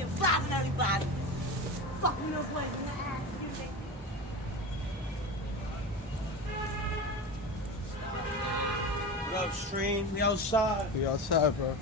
you bothering everybody. Fucking no place in the ass, you nigga. What up, Stream? We outside. We outside, bro.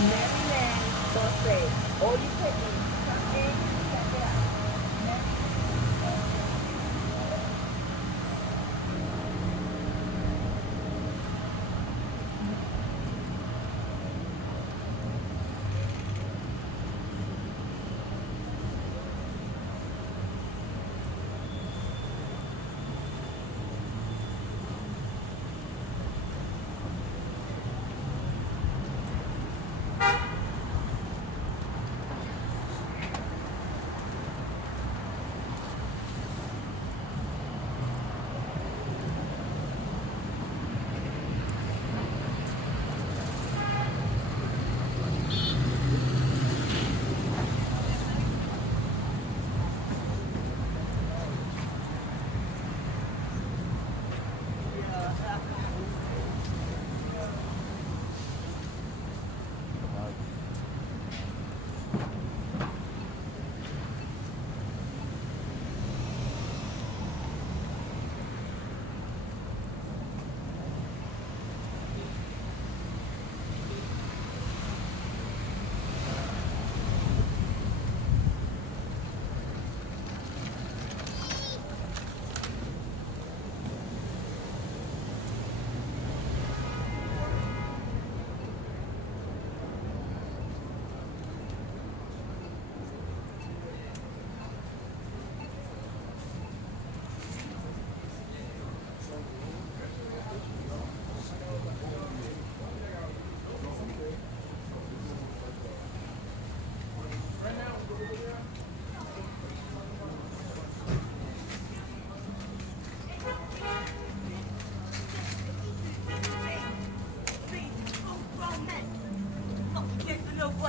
Maryland buffet. All you put in, come in, check it out.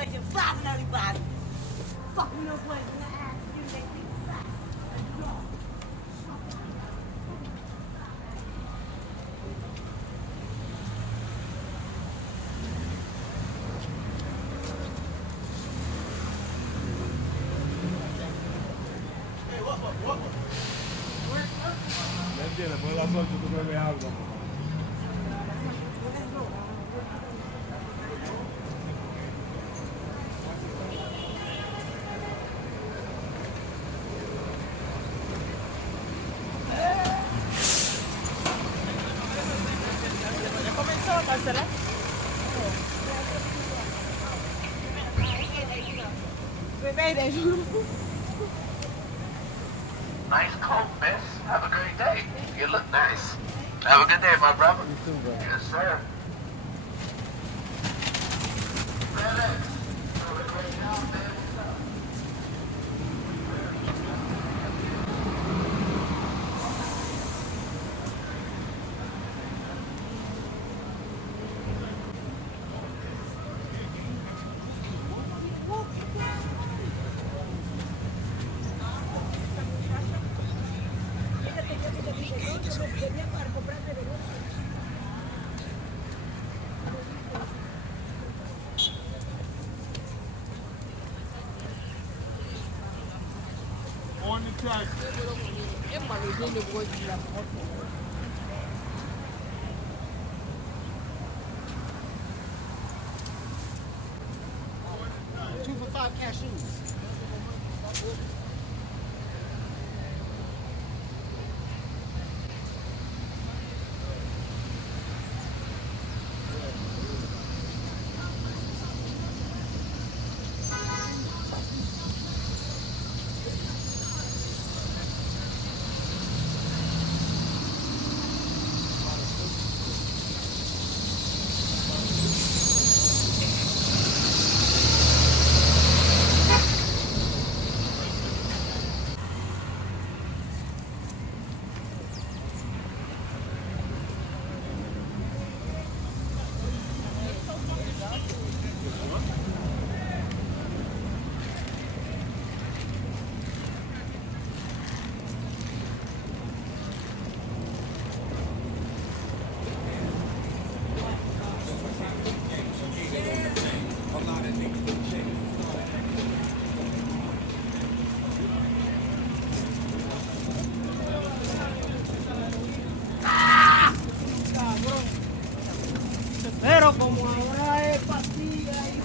You bothering everybody. Fucking no place in the ass, you nigga. Después de las 8 tú bebes algo. ¿Ya comenzó, Marcela? Nice coat, miss. Have a great day. You look nice. Have a good day, my brother. You too, bro. Yes, sir. Felix, doing a great job, man. What's up? On the track. Two for five cashews. Pero como ahora es pastilla y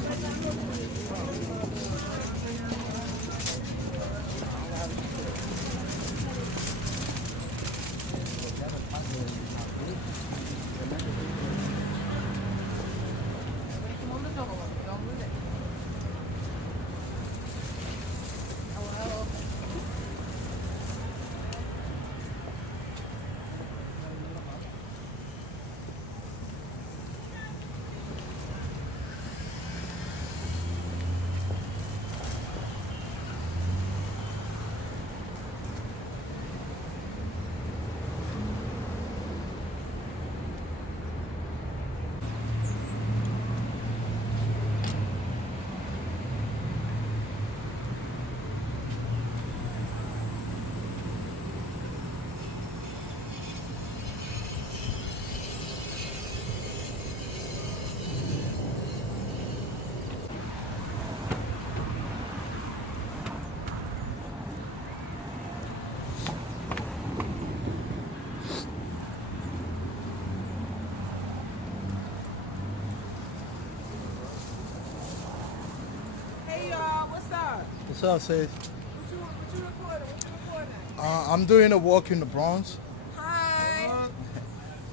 Hey y'all, what's up? What's up, Sage? What you recording? What you recording? I'm doing a walk in the Bronx. Hi.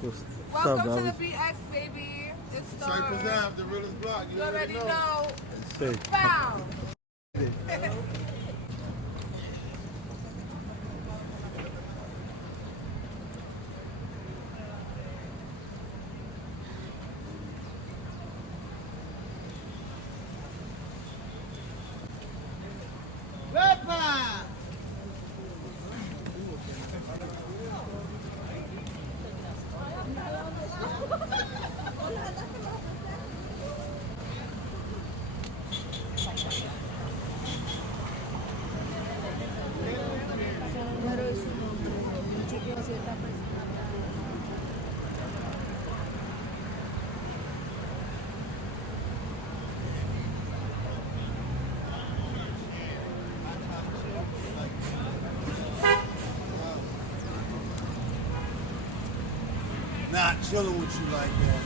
What's Welcome up, to Bobby? the BX, baby. It's Cypress Star. Ave, the realest block. You already know. Sage. Bow. Not chilling with you like that.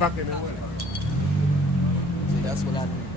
para que me muera. See, that's what I need.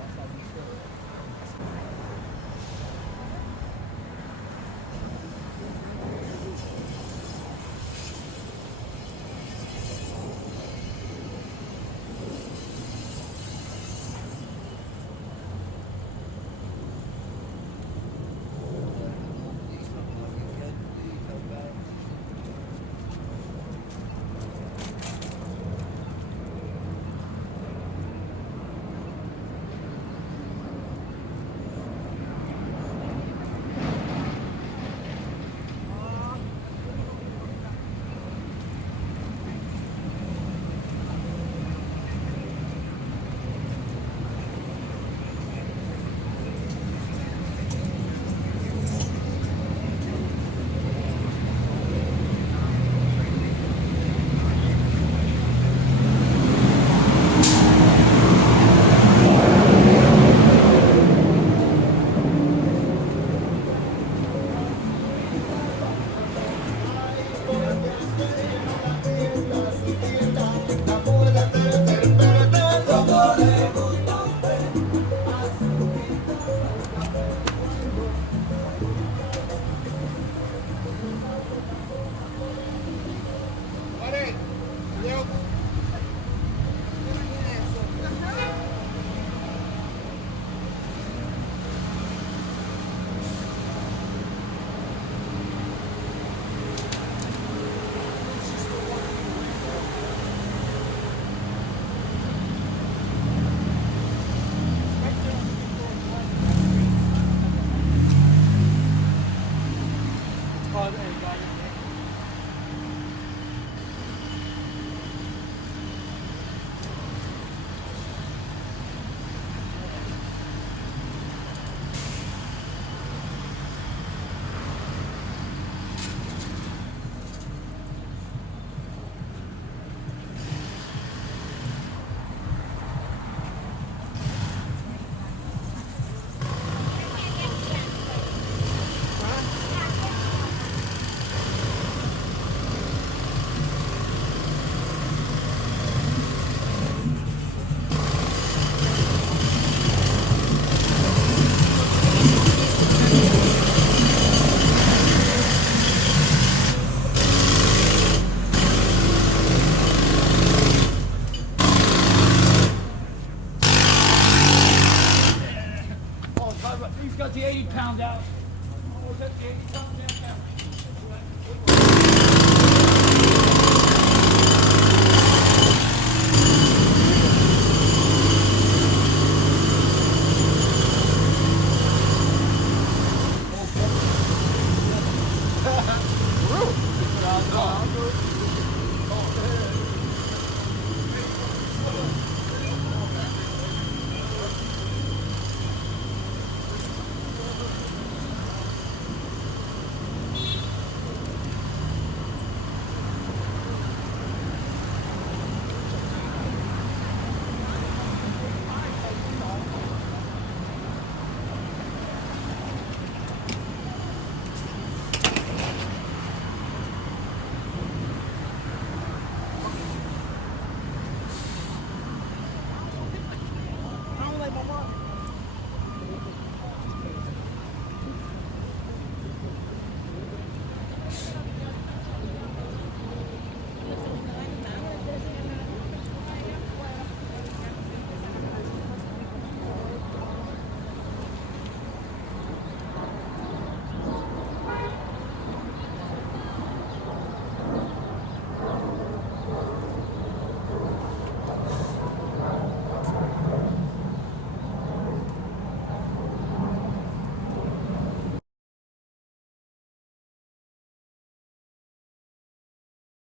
He's got the 80 pound out. Oh, is that the 80 pound out?